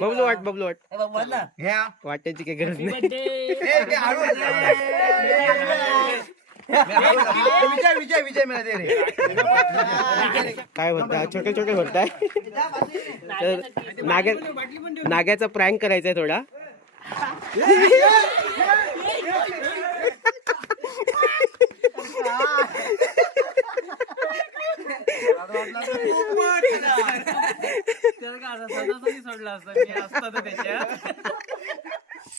बबलू वाट बबलू वाट. ए बाबा ना. घ्या वाटायची काही गरज नाही. ए, ते हळू. विजय विजय विजय मला दे रे. काय म्हणता? छोटे छोटे भरताय तर नाग्या नाग्याचा प्रँक करायचा आहे थोडा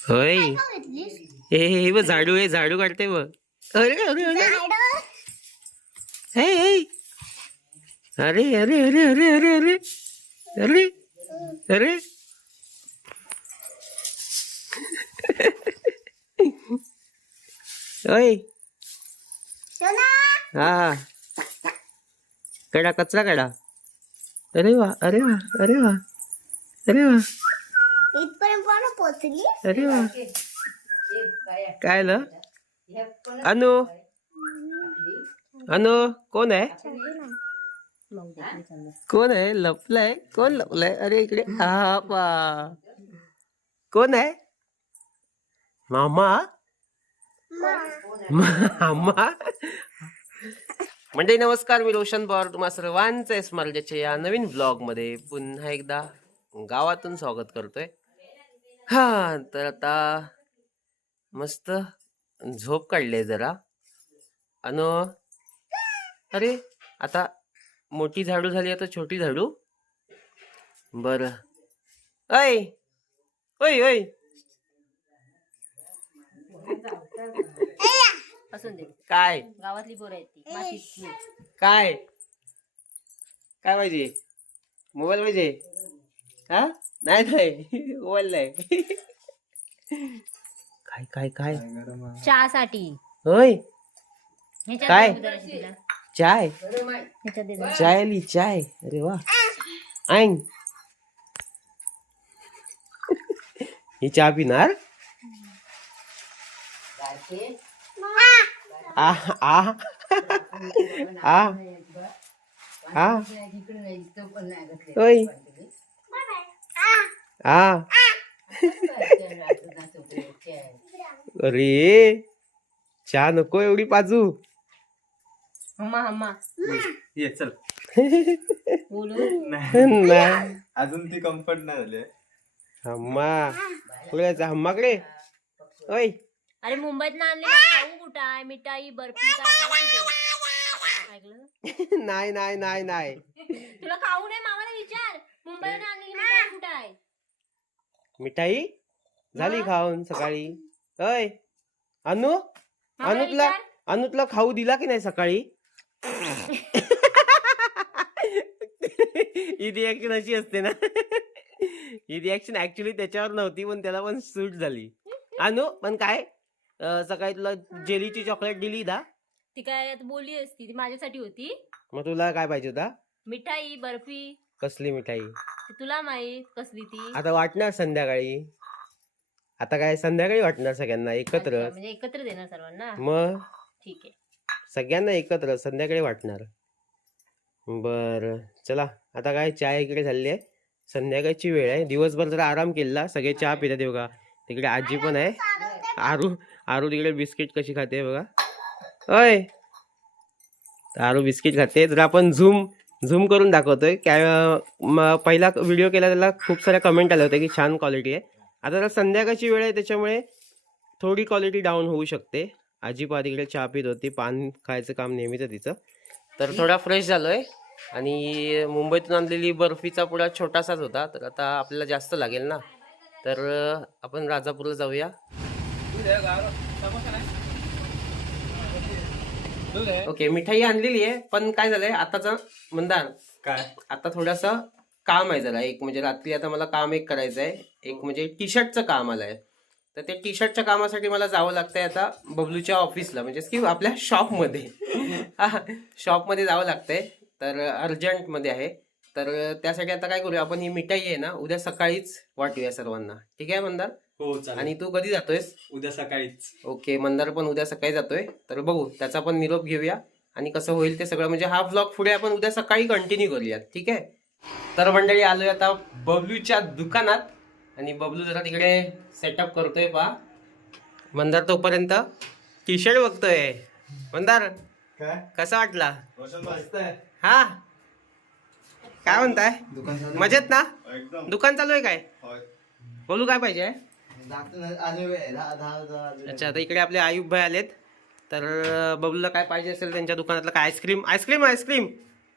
होय. हे हे हे बघ झाडू आहे झाडू काढते बघ. अरे अरे अरे हे हे. अरे अरे अरे अरे अरे अरे. अरे अरे. ओय हा हा. कडा कचरा कडा अरे वा अरे वा अरे वा अरे वा. इथपर्यंत कोण पोहोचली अरे वा. काय ल अनु. अनु कोण आहे? कोण आहे? लपलाय. कोण लपलाय? अरे इकडे. हा कोण आहे? मामा? मामा? म्हणजे नमस्कार. मी रोशन पवार. तुम्हा सर्वांचं स्मार्टच्या या नवीन ब्लॉगमध्ये पुन्हा एकदा गावातून स्वागत करतोय. हा तर आता मस्त झोप काढले जरा. अन अरे आता मोठी झाडू झाली आता छोटी झाडू. बर. ऐ ओय ओय असून दे. काय? गावातली पोरं आहेत ती. काय? काय पाहिजे? मोबाईल पाहिजे? हा? नाही नाही. मोबाईल नाही. काय काय काय? चहासाठी. होय? ह्याच्यात काय? दे जराशी तिला. चाय? ह्याच्यात दे जरा. चाय आली चाय. अरे वा. ही चहा पिणार? आ आ. आ. आ. ओय आ. अरे चहा नको एवढी पाजू. हम्मा हम्मा. ये चल. नाही. अजून ती कम्फर्ट नाही झाली. हम्मा. कुठे जायचं हम्माकडे. ओय अरे मुंबईत ना आणले खाऊ कुठं आहे? मिठाई बर्फी काय? ऐकलं? नाही नाही नाही नाही. तुला खाऊ नये मामाला विचार. मुंबईत आणलेली मिठाई कुठं आहे? मिठाई? झाली खाऊन सकाळी. अय अनु? मामाला अनु तुला विचार. अनु तुला खाऊ दिला की नाही सकाळी? ही रिॲक्शन अशी असते ना. ही रिॲक्शन ऍक्च्युली त्याच्यावर नव्हती पण त्याला पण सूट झाली. अनु पण काय? अं, सकाळी तुला जेलीची चॉकलेट दिली ना ती काय आता बोलली असती ती माझ्यासाठी होती. मग तुला काय पाहिजे होता? मिठाई बर्फी. कसली मिठाई? ती तुला माहीत कसली ती. आता वाटणार संध्याकाळी. आता काय संध्याकाळी वाटणार सगळ्यांना एकत्र. अच्छा, म्हणजे एकत्र देणार सर्वांना? मग? ठीक आहे. सगळ्यांना एकत्र संध्याकाळी वाटणार. बर चला आता काय चाय इकडे झाली आहे. संध्याकाळची वेळ आहे. दिवसभर जरा आराम केला सगळे चहा पितात हे बघा. तिकडे आजी पण आहे. आरू आरू तिकडे बिस्किट कशी खाते बघा. अय आरू बिस्किट खाते. जर आपण झूम झूम करून दाखवतोय. काय म- पहिला व्हिडिओ केला त्याला खूप साऱ्या कमेंट आल्या होत्या की छान क्वालिटी आहे. आता जरा संध्याकाळची वेळ आहे त्याच्यामुळे थोडी क्वालिटी डाऊन होऊ शकते. आजी पहा तिकडे चहा पित होती. पान खायचं काम नेहमीच तिचं. तर थोडा फ्रेश झालोय. आणि मुंबईतून आणलेली बर्फीचा पुडा छोटासाच होता. तर आता आपल्याला जास्त लागेल ना. तर आपण राजापूरला जाऊया. ओके मिठाई आणलेली आहे पण काय झालंय आताचा मंदार काय? आता थोडंसं काम आहे जरा एक म्हणजे रात्री आता मला काम एक करायचं आहे एक म्हणजे टी शर्टचं काम आलंय. तर ते टी शर्टच्या कामासाठी मला जावं लागतंय आता बबलूच्या ऑफिसला म्हणजे की आपल्या शॉपमध्ये शॉपमध्ये जावं लागतंय तर अर्जंटमध्ये आहे. तर त्यासाठी आता काय करूया आपण ही मिठाई आहे ना उद्या सकाळीच वाटूया सर्वांना. ठीक आहे मंदार? हो चालेल. आणि तू कधी जातोयस? उद्या सकाळीच. ओके मंदार पण उद्या सकाळी जातोय. तर बघू त्याचा पण निरोप घेऊया. आणि कसं होईल ते सगळं म्हणजे हा व्लॉग पुढे आपण उद्या सकाळी कंटिन्यू करूयात ठीक आहे? तर मंडळी आलोय आता बबलूच्या दुकानात. आणि बबलू जरा तिकडे सेटअप करतोय पा मंदार तोपर्यंत टी शर्ट बघतोय. मंदार काय? कसा वाटला? हा. काय म्हणताय? मजेत ना? एकदम. दुकान चालू आहे काय? होय. बोलू काय पाहिजे? अच्छा अच्छा आता इकडे आपले आयुब भाई आलेत. तर बबलूला काय पाहिजे असेल त्यांच्या दुकानातलं काय? Ice cream ice cream ice cream.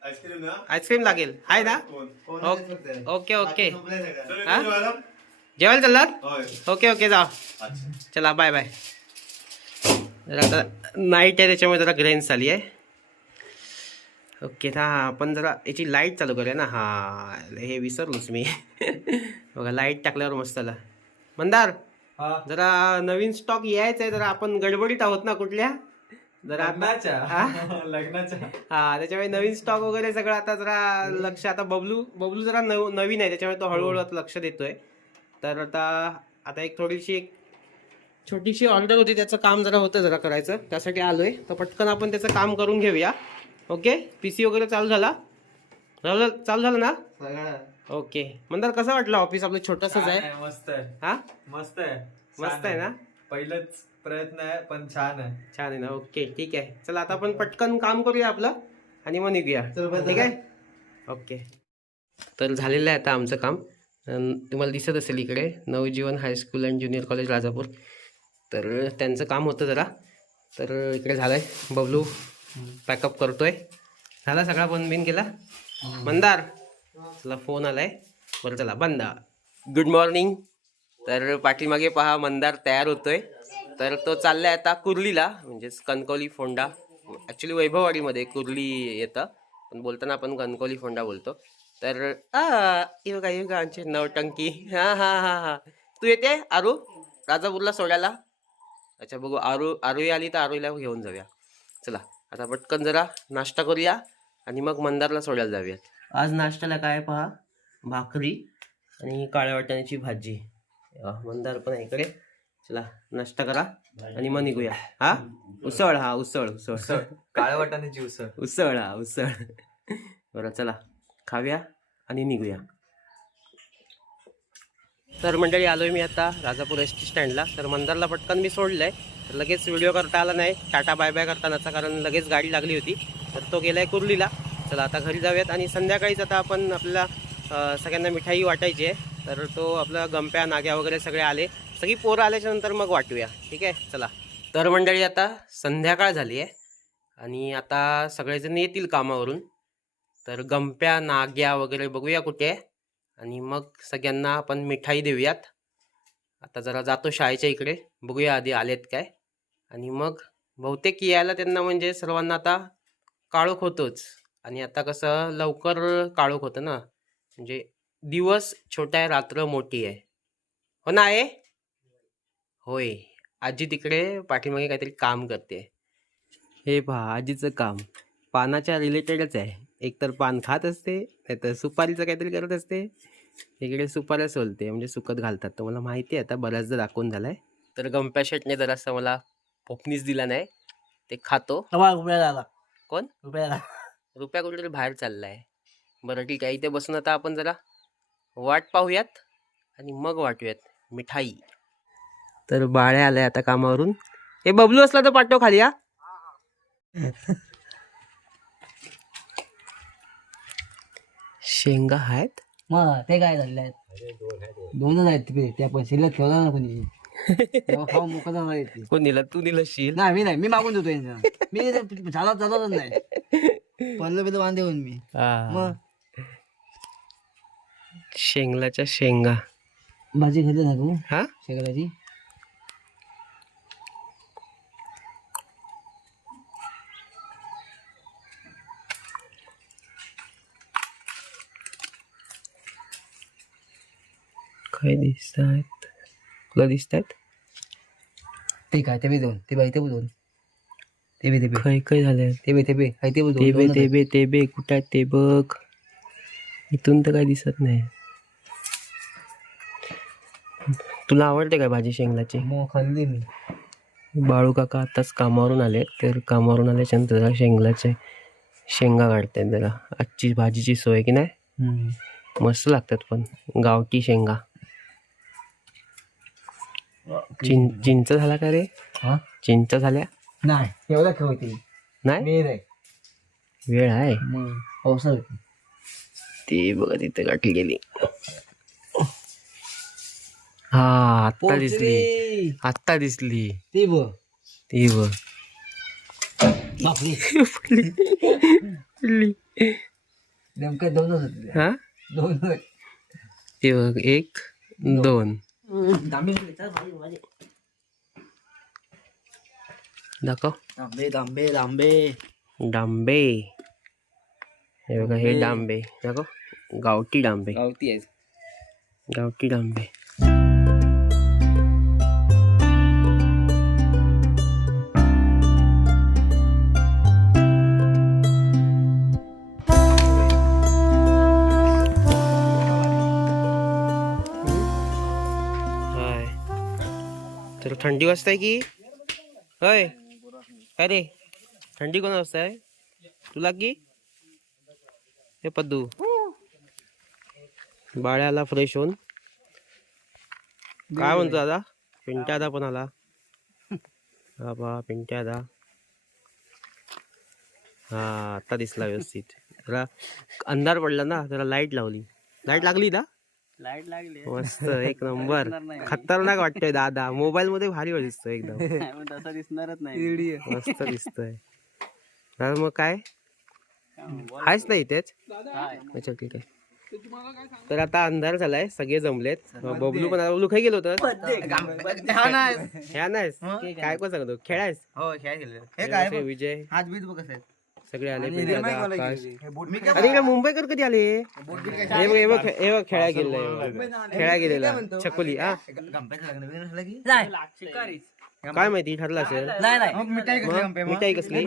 Ice cream ना? आईस्क्रीम लागेल. आहे ना? ओके ओके हा? जेवायला? चाललात? ओके ओके जा. अच्छा. चला बाय बाय. आता नाईट आहे त्याच्यामुळे जरा ग्रेन्स आली आहे. ओके हा आपण जरा याची लाइट चालू करूया ना. हा हे विसरलोच मी. बघा लाइट टाकल्यावर मस्त आला. मंदार हा. जरा नवीन स्टॉक यायचा आहे जरा आपण गडबडीत आहोत ना कुठल्या? जरा आता लग्नाच्या. हा? लग्नाच्या. हा त्याच्यामुळे नवीन स्टॉक वगैरे सगळं आता जरा लक्ष आता बबलू बबलू जरा नव नवीन आहे त्याच्यामुळे तो हळूहळू आता लक्ष देतोय. तर आता आता एक थोडीशी एक छोटीशी ऑर्डर होती त्याचं काम जरा होतं जरा करायचं. त्यासाठी आलोय. तर पटकन आपण त्याचं काम करून घेऊया. ओके? पी सी वगैरे चालू झाला? झालं चालू झालं ना? सगळं. ओके. मंदार कसं वाटलं ऑफिस आपलं छोटंसंच आहे. मस्त आहे. हा? मस्त आहे. मस्त आहे ना? पहिलंच प्रयत्न आहे पण छान आहे. छान आहे ना? ओके ठीक आहे. चला आता आपण पटकन काम करूया आपलं आणि मग निघूया. ठीक आहे? ओके. तर झालेलं आहे आता आमचं काम. अन तुम्हाला दिसत असेल इकडे Navjeevan high school and junior college Rajapur. तर त्यांचं काम होतं जरा. तर इकडे झालं आहे बबलू पॅकअप करतोय. झाला सगळा बंद बिन केला? मंदार चला फोन आलाय. बरं चला बंद. गुड मॉर्निंग तर पाठीमागे पहा मंदार तयार होतोय. तर तो चाललाय आता कुर्लीला म्हणजेच कणकवली फोंडा. ॲक्च्युली वैभववाडीमध्ये कुर्ली येतं पण बोलताना आपण कणकवली फोंडा बोलतो. तर आ का येऊ का आमचे नवटंकी हा हा हा हा. तू येते आरू? राजापूरला सोडायला? अच्छा बघू आरू आरुई आली तर आरुईला घेऊन जाऊया. चला आता पटकन जरा नाश्ता करूया आणि मग मंदारला सोडायला जाऊया आज नाश्त्याला काय पहा? भाकरी आणि काळ्या वाटाण्याची भाजी. मंदार पण आहे इकडे. चला नाश्ता करा आणि मग निघूया. हा? उसळ हा उसळ उसळ. काळ्या वाटाण्याची उसळ. उसळ हा उसळ. बरं चला. खाऊया आणि निघूया. तर मंडळी आलोय मी आता राजापूर एस टी स्टँडला तर मंदारला पटकन मी सोडलंय. तर लगेच व्हिडिओ करता आला नाही. टाटा बाय बाय करतानाचा कारण लगेच गाडी लागली होती. तर तो गेलाय कुर्लीला. चला आता घरी जाऊयात आणि संध्याकाळीच आता आपण आपल्याला सगळ्यांना मिठाई वाटायची आहे. तर तो आपला गंप्या नाग्या वगैरे सगळे आले. सगळी पोरं आल्याच्यानंतर मग वाटूया. ठीक आहे? चला. तर मंडळी आता संध्याकाळ झाली आहे. आणि आता सगळेजण येतील कामावरून. तर गंप्या नाग्या वगैरे बघूया कुठे आहे. आणि मग सगळ्यांना आपण मिठाई देऊयात. आता जरा जातो शाळेच्या इकडे. बघूया आधी आलेत काय. आणि मग बहुतेक यायला त्यांना म्हणजे सर्वांना आता काळोख होतोच. आणि आता कसं लवकर काळोख होतं ना. म्हणजे दिवस छोटा आहे रात्र मोठी आहे. हो ना आहे होय. आजी तिकडे पाठीमागे काहीतरी काम करते. हे पहा आजीचं काम. पानाच्या रिलेटेडच आहे. एकतर पान खात असते नाहीतर सुपारीचं काहीतरी करत असते. इकडे सुपाऱ्या सोलते म्हणजे सुकत घालतात. तर मला माहिती आहे आता बऱ्याचदा दाखवून झालाय. तर गंप्या शेटने जरासा मला पोपनीस दिला नाही. ते खातो. कोण? रुपया झाला रुपया कुठेतरी बाहेर चाललाय. बरं ठीक आहे. इथे बसून आता आपण जरा वाट पाहूयात आणि मग वाटूयात मिठाई. तर बाळ्या आलाय आता कामावरून. हे बबलू असला तर पाठव खाली हा. शेंगा आहेत. मग ते काय झालेले आहेत? दोनच आहेत त्या शिल्लक ठेवला ना कोणी? तेव्हा खाऊन मोकळा झाला येते कोण दिला तू दिलंशील नाही मी नाही. मी मागून देतो मी झाला चालतच नाही. पल्लं बिल्लं बांध देऊन मी. मग? शेंगलाच्या शेंगा. भाजी खाल्ली ना तू? हा? शेकड्याची काय दिसत तुला दिसत आहेत ते काय? ते बी दोन. ते बाई ते बी दोन. ते बी ते बी काय काय झालंय ते बी ते बी हाय ते बी दोन ते बे दोनच ते आहेत. बे ते बे कुठं आहेत ते बघ. इथून तर काय दिसत नाही. तुला आवडते काय भाजी शेंगलाची मग खाल्ली मी. बाळू काका आताच कामावरून आले. तर कामावरून आल्याच्यानंतर जरा शेंगलाचे शेंगा काढतायत जरा. आजची भाजीची सोय की नाही. मस्त लागतात पण. गावठी शेंगा. चिं चिंच झाला का रे? हा? चिंच झाल्या? नाही एवढा ठेवते नाही? मेर आहे. वेळ आहे? मग पावसाळ्यात ती बघा तिथे गाठी गेली. हा आत्ता दिसली. आत्ता दिसली. ते बघ. ती बघ. बापरे. पडली. नेमकं दोनच होते. हा? दोन ती बघ एक दोन. दाखव तांबे तांबे तांबे डांबे. हे बघा हे डांबे. दाखव गावठी डांबे. गावती आहे गावठी डांबे. हाय. तर थंडी वाजताय की? होय. काय रे? थंडी कोण वाजताय तुला की? हे पद्दू। बाळ्याला फ्रेश होऊन. काय म्हणतो दादा? पिंट्या दा पण आला. हा बा पिंट्या दा. हा आता दिसला व्यवस्थित. जरा अंधार पडला ना जरा लाइट लावली. लाइट लागली ना? लाइट लागली. मस्त एक नंबर. खतरनाक वाटतोय दादा. मोबाईल मध्ये भारी दिसतोय एकदम. तसा दिसणारच नाही. मस्त दिसतोय. तर मग काय? आहेच नाही तेच अच्छा ठीक आहे. तर आता अंधार झालाय सगळे जमलेत. बबलू पण बबलू खाई गेलो होतं. ह्या नाहीस. काय कोण सांगतो? खेळायस? हो खेळ खेळले हे विजय? हात बीत बघ कसं सगळे आले आकाश. अरे इकडे मुंबईकर कधी आले? हे बघ हे बघ हे बघ खेळा गेलेला. खेळा गेलेला. छकुली हा. काय माहिती ठरलं असेल? मग? मिठाई कसली?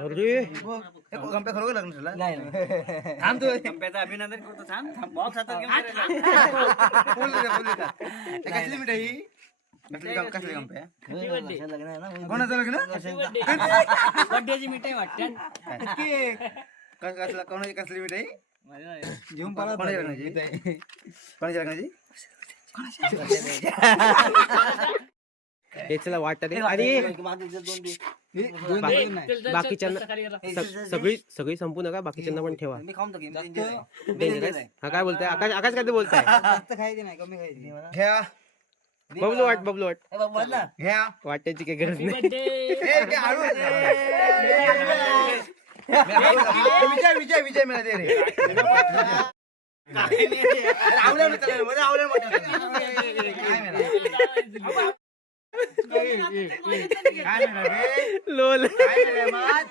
अरे. अभिनंदन करतो कोणाचं लग्न मिठाई वाटते कसला कोणाची कसली मिठाई घेऊन पाला कोणाच्या लग्नाची वाटत बाकीच्यांना सगळी सगळी संपू नका बाकीच्यांना पण ठेवा. हा काय बोलताय आकाश आकाश काय ते बोलताय बबलू वाट बबलू वाट. ए बाबा, बोल ना. घ्या वाटायची काही गरज नाही. ए, घ्या, हळू. विजय विजय विजय मला दे रे. अरे, आवल्या मध्ये. काय? काय रे? लोल. काय.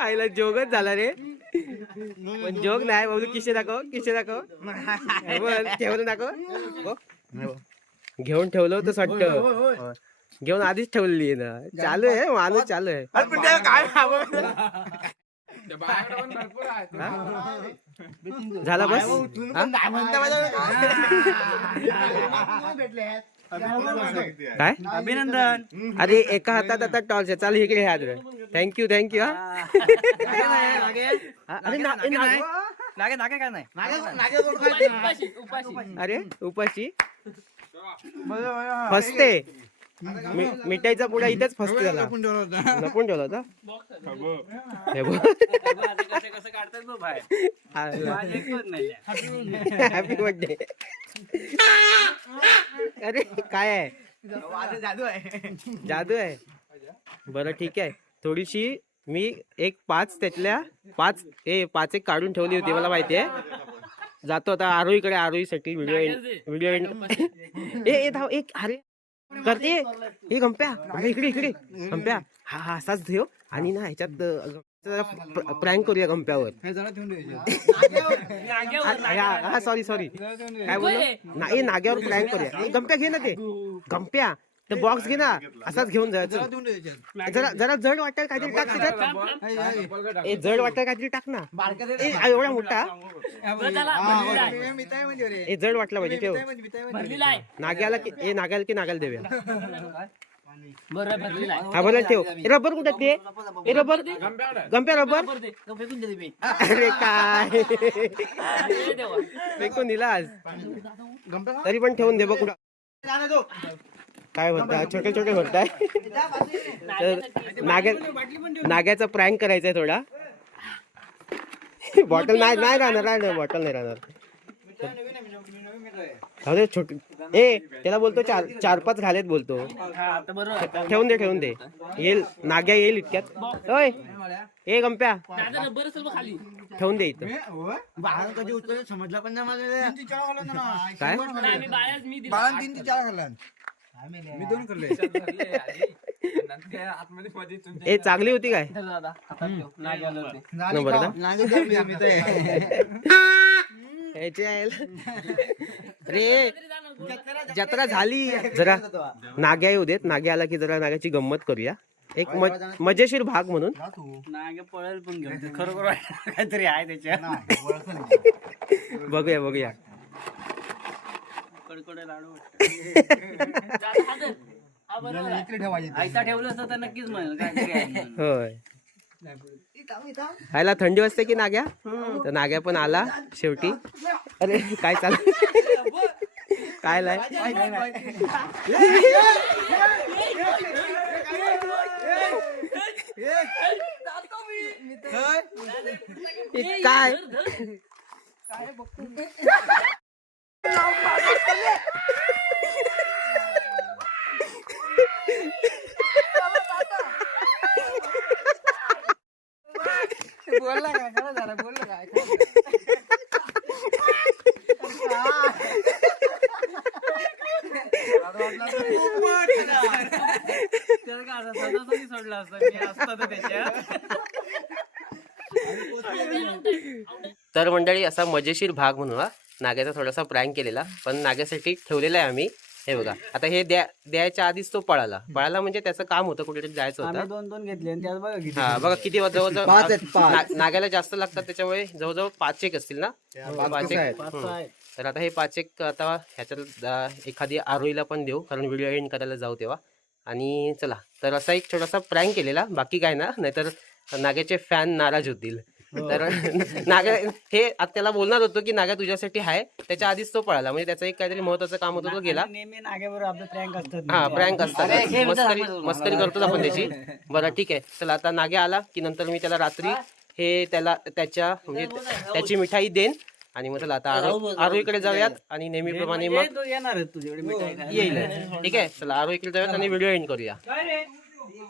आईला जोगच झाला रे. पण जोग नाही बबलू किशे दाखव किशे दाखव. हे बोल, ठेवलं दाखव. हो. घेऊन ठेवलं होतं वाटतं घेऊन आधीच ठेवलेली आहे ना. चालू आहे माणूस चालू आहे? झाला बस? हा? काय? अभिनंदन. अरे एका हातात आता टॉर्च आहे. चाल इकडे हात थँक्यू थँक्यू हा. हा, अरे ना- ए, ना- लागे नागे काय नाही? नागे- नागे? अरे उपाशी. फसते. मिठाईचा पुडा इथेच फसते त्याला लपून ठेवला होता. हे. हॅपी बर्थडे अरे काय आहे? जादू आहे. जादू आहे बरं ठीक आहे. थोडीशी मी एक पाच त्यातल्या पाच ए पाच एक काढून ठेवली होती मला माहिती आहे. जातो आता आरोहीकडे आरोहीसाठी व्हिडिओ व्हिडिओ ए ए धाव एक अरे. करते. हे गंप्या इकडे इकडे. गंप्या हा हा असाच ठेव आणि ना ह्याच्यात प्रँक करूया गंप्यावर. हा सॉरी सॉरी काय बोललो? नाही नाग्यावर प्रँक करूया. गंप्या घे ना ते. गंप्या ते बॉक्स घे ना. असाच घेऊन जायचं. जरा जरा जड वाटेल काहीतरी टाक त्याच्यात. ए जड वाटेल काहीतरी टाक ना. ए एवढा मोठा? ए जड वाटला पाहिजे ठेव. नाग्याला की ए नाग्याला की नाग्याला देऊया. हा बोला ठेव. ए, रबर कुठे ते? रबर? गंप्या रबर? बरं दे. तो फेकून दे तुम्ही अरे काय? फेकून दिला आज तरी पण ठेवून दे बघ कुठं. काय म्हणताय छोटे छोटे म्हणताय. तर नाग्या नाग्याचा प्रँक करायचा आहे थोडा. बॉटल नाही नाही राहणार नाही राहणार बॉटल नाही राहणार. अरे छोटे ए त्याला बोलतो चार चार पाच घालेत बोलतो. ठेवून दे ठेवून दे. येईल नाग्या येईल इतक्यात. ओय ए गंप्या. ठेवून दे इथं. समजला पण काय? मी बाळाच मी दिला. बाळानं तीन ते चार मी दोन खाल्ले ए चांगली होती काय. नंबर. रे जत्रा झाली. जरा नाग्या येऊ देत. नाग्या आला की जरा नाग्याची गंमत करूया. एक मजेशीर भाग म्हणून. नागे पळेल पण घेऊन. खरोखर काहीतरी आहे त्याच्या. बघूया बघूया. कडकडे लाडू आपल्याला इकडे ठेवायचे आयता ठेवलं असतं तर नक्कीच म्हणेल काहीतरी आहे म्हणून. होय. आयला थंडी वाजते की नाग्या? तर नाग्या पण आला शेवटी. अरे काय चाल काय लाय? हे काय? त्याला काय असं सोडलं असतं मी असतं तर त्याच्यात तर मंडळी असा मजेशीर भाग म्हणून हा. नाग्याचा थोडासा प्रँक केलेला पण नाग्यासाठी ठेवलेला आहे आम्ही. हे बघा आता हे द्या द्यायच्या आधीच तो पळाला. पळाला म्हणजे त्याचं काम होतं कुठेतरी जायचं आम्ही होतं. दोन दोन घेतले आणि त्यात बघा किती हा बघा किती वा- पाच आहेत, जवळजवळ पाच. ना- नाग्याला जास्त लागतात त्याच्यामुळे जवळजवळ पाच एक असतील ना? पाच कसं आहे? एक. पाच हम्म. सहा आहेत. तर आता हे पाच एक आता ह्याच्यात एखादी आरोईला पण देऊ कारण व्हिडिओ एंड करायला जाऊ तेव्हा. आणि चला तर असा एक छोटासा प्रँक केलेला. बाकी काय ना नाहीतर नाग्याचे फॅन नाराज होतील. तर नागा हे आता त्याला बोलणार होतो की नागा तुझ्यासाठी आहे त्याच्या आधीच तो पळाला. म्हणजे त्याचं एक काहीतरी महत्वाचं काम होतं तो गेला. नेहमी नाग्याबरोबर आपले प्रँक असतात हा प्रँक असतात. हे मस्करी मस्करी आपण त्याची. बरं ठीक आहे. चला आता नाग्या आला की नंतर मी त्याला रात्री हे. त्याला त्याच्या म्हणजे त्याची मिठाई देईन. आणि मग चला आता आरो आरोईकडे जाऊयात आणि नेहमीप्रमाणे मग येणार. येईल. ठीक आहे चला आरोईकडे जाऊयात आणि व्हिडिओ एंड करूया.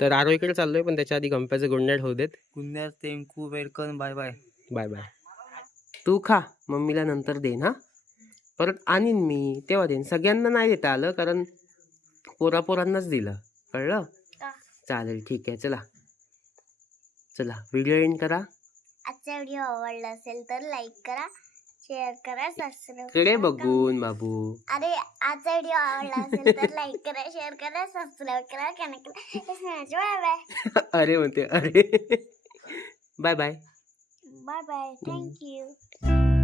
तर आरोईकडे चाललोय पण त्याच्या आधी गंप्याचे गुड नाईट होऊ देत. Kundya thank you welcome bye bye bye bye तू खा मम्मीला नंतर देईन हा परत आणीन मी तेव्हा देईन. सगळ्यांना नाही देता आलं कारण पोरापोरांनाच दिलं. कळलं? चालेल ठीक आहे चला. चला व्हिडिओ एंड करा. आजचा व्हिडिओ आवडला असेल तर लाईक करा. शेअर करा सबस्क्राईबकडे बघून बाबू. अरे आजचा व्हिडिओ आवडला असेल तर लाईक करा शेअर करा सबस्क्राईब करा कनेक्ट बाय बाय अरे म्हणते अरे. Bye bye bye bye thank you